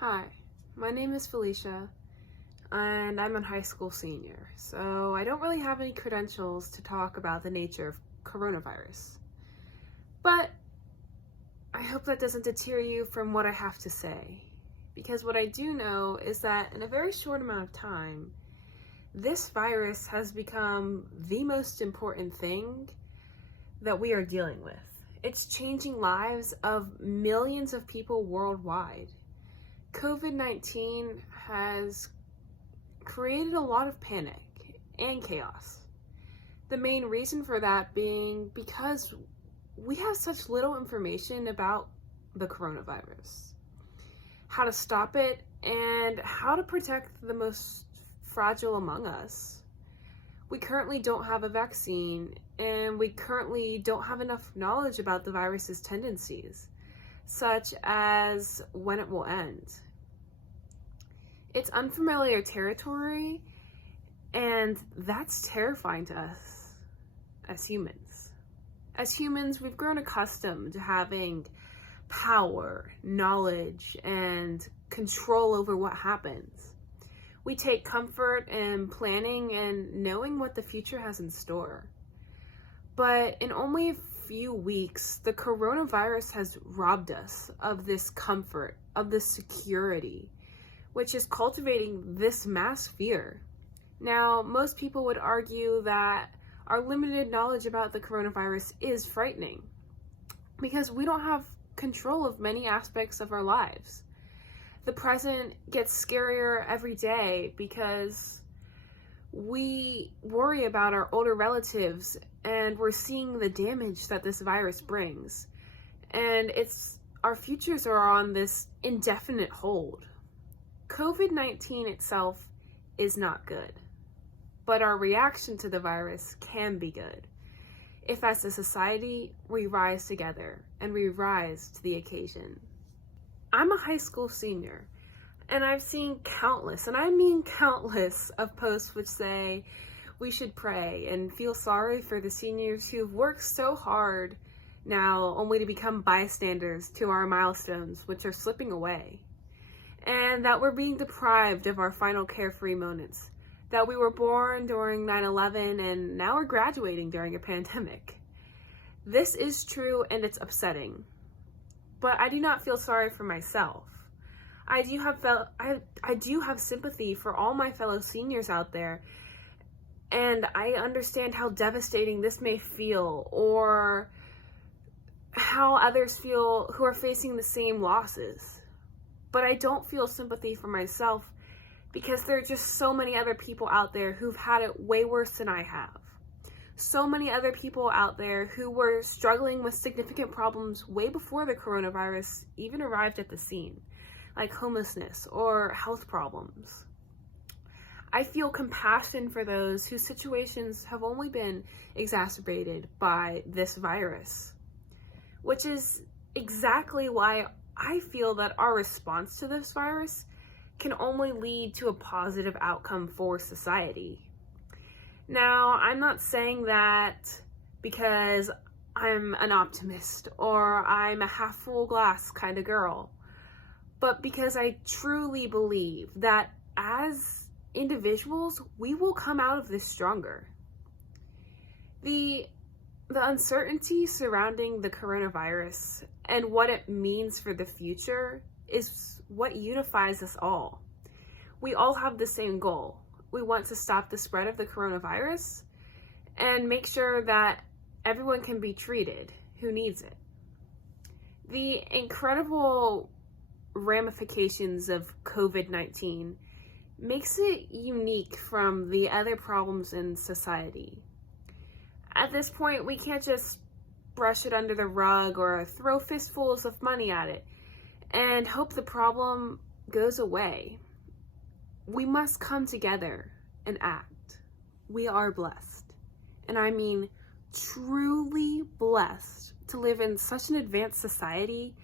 Hi, my name is Felicia, and I'm a high school senior, so I don't really have any credentials to talk about the nature of coronavirus. But I hope that doesn't deter you from what I have to say, because what I do know is that in a very short amount of time, this virus has become the most important thing that we are dealing with. It's changing lives of millions of people worldwide. COVID-19 has created a lot of panic and chaos. The main reason for that being because we have such little information about the coronavirus, how to stop it, and how to protect the most fragile among us. We currently don't have a vaccine, and we currently don't have enough knowledge about the virus's tendencies, such as when it will end. It's unfamiliar territory, and that's terrifying to us as humans. As humans, we've grown accustomed to having power, knowledge, and control over what happens. We take comfort in planning and knowing what the future has in store. But in only a few weeks, the coronavirus has robbed us of this comfort, of this security, which is cultivating this mass fear. Now, most people would argue that our limited knowledge about the coronavirus is frightening because we don't have control of many aspects of our lives. The present gets scarier every day because we worry about our older relatives and we're seeing the damage that this virus brings. And our futures are on this indefinite hold. COVID-19 itself is not good, but our reaction to the virus can be good if as a society we rise together and we rise to the occasion. I'm a high school senior, and I've seen countless, and I mean countless, of posts which say we should pray and feel sorry for the seniors who've worked so hard now only to become bystanders to our milestones which are slipping away. And that we're being deprived of our final carefree moments, that we were born during 9/11 and now we're graduating during a pandemic. This is true and it's upsetting, but I do not feel sorry for myself. I do have sympathy for all my fellow seniors out there, and I understand how devastating this may feel, or how others feel who are facing the same losses. But I don't feel sympathy for myself because there are just so many other people out there who've had it way worse than I have. So many other people out there who were struggling with significant problems way before the coronavirus even arrived at the scene, like homelessness or health problems. I feel compassion for those whose situations have only been exacerbated by this virus, which is exactly why I feel that our response to this virus can only lead to a positive outcome for society. Now, I'm not saying that because I'm an optimist or I'm a half full glass kind of girl, but because I truly believe that as individuals, we will come out of this stronger. The uncertainty surrounding the coronavirus and what it means for the future is what unifies us all. We all have the same goal. We want to stop the spread of the coronavirus and make sure that everyone can be treated who needs it. The incredible ramifications of COVID-19 makes it unique from the other problems in society. At this point, we can't just brush it under the rug or throw fistfuls of money at it and hope the problem goes away. We must come together and act. We are blessed, and I mean truly blessed, to live in such an advanced society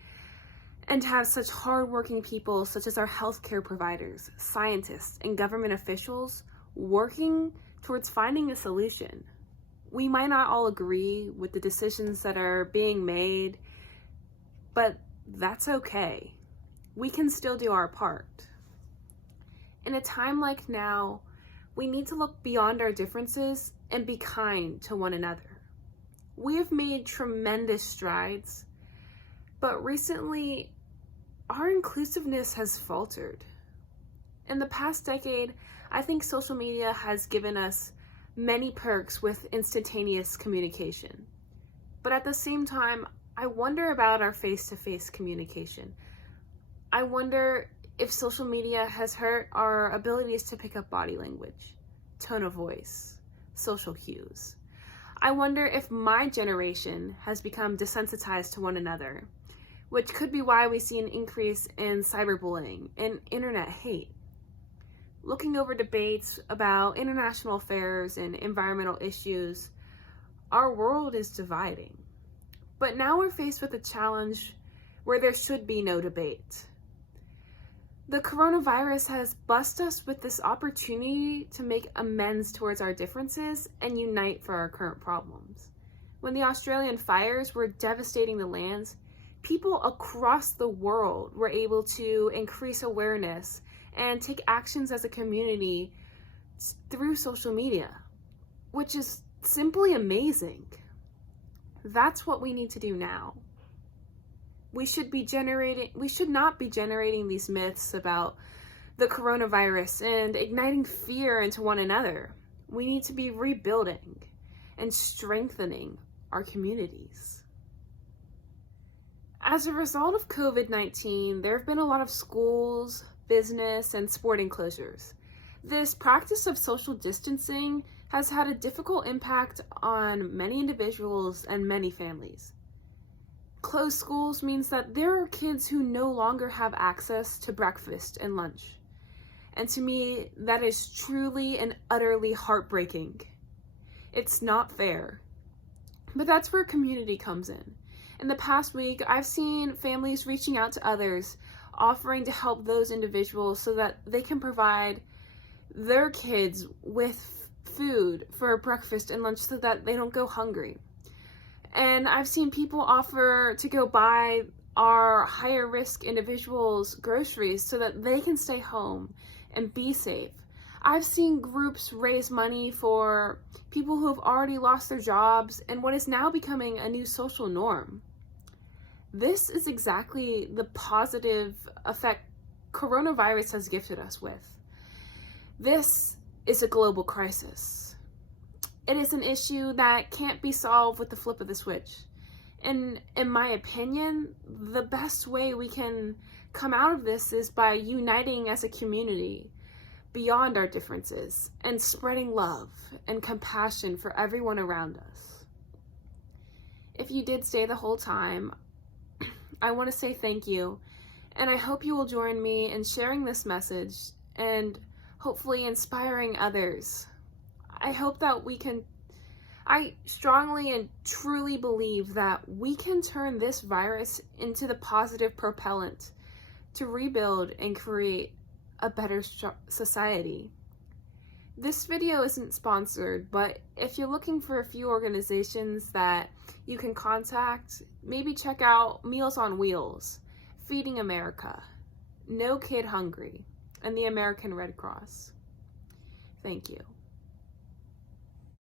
and to have such hardworking people such as our healthcare providers, scientists, and government officials working towards finding a solution. We might not all agree with the decisions that are being made, but that's okay. we can still do our part. In a time like now, we need to look beyond our differences and be kind to one another. We have made tremendous strides, but recently, our inclusiveness has faltered. In the past decade, I think social media has given us many perks with instantaneous communication. But at the same time, I wonder about our face-to-face communication. I wonder if social media has hurt our abilities to pick up body language, tone of voice, social cues. I wonder if my generation has become desensitized to one another, which could be why we see an increase in cyberbullying and internet hate. Looking over debates about international affairs and environmental issues, our world is dividing. But now we're faced with a challenge where there should be no debate. The coronavirus has busted us with this opportunity to make amends towards our differences and unite for our current problems. When the Australian fires were devastating the lands, people across the world were able to increase awareness and take actions as a community through social media, which is simply amazing. That's what we need to do now. We should not be generating these myths about the coronavirus and igniting fear into one another. We need to be rebuilding and strengthening our communities. As a result of COVID-19, there have been a lot of schools, business, and sporting closures. This practice of social distancing has had a difficult impact on many individuals and many families. Closed schools means that there are kids who no longer have access to breakfast and lunch. And to me, that is truly and utterly heartbreaking. It's not fair. But that's where community comes in. In the past week, I've seen families reaching out to others, offering to help those individuals so that they can provide their kids with food for breakfast and lunch so that they don't go hungry. And I've seen people offer to go buy our higher risk individuals groceries so that they can stay home and be safe. I've seen groups raise money for people who have already lost their jobs and what is now becoming a new social norm. This is exactly the positive effect coronavirus has gifted us with. This is a global crisis. It is an issue that can't be solved with the flip of the switch. And in my opinion, the best way we can come out of this is by uniting as a community beyond our differences and spreading love and compassion for everyone around us. If you did stay the whole time, I want to say thank you, and I hope you will join me in sharing this message and hopefully inspiring others. I strongly and truly believe that we can turn this virus into the positive propellant to rebuild and create a better society. This video isn't sponsored, but if you're looking for a few organizations that you can contact, maybe check out Meals on Wheels, Feeding America, No Kid Hungry, and the American Red Cross. Thank you.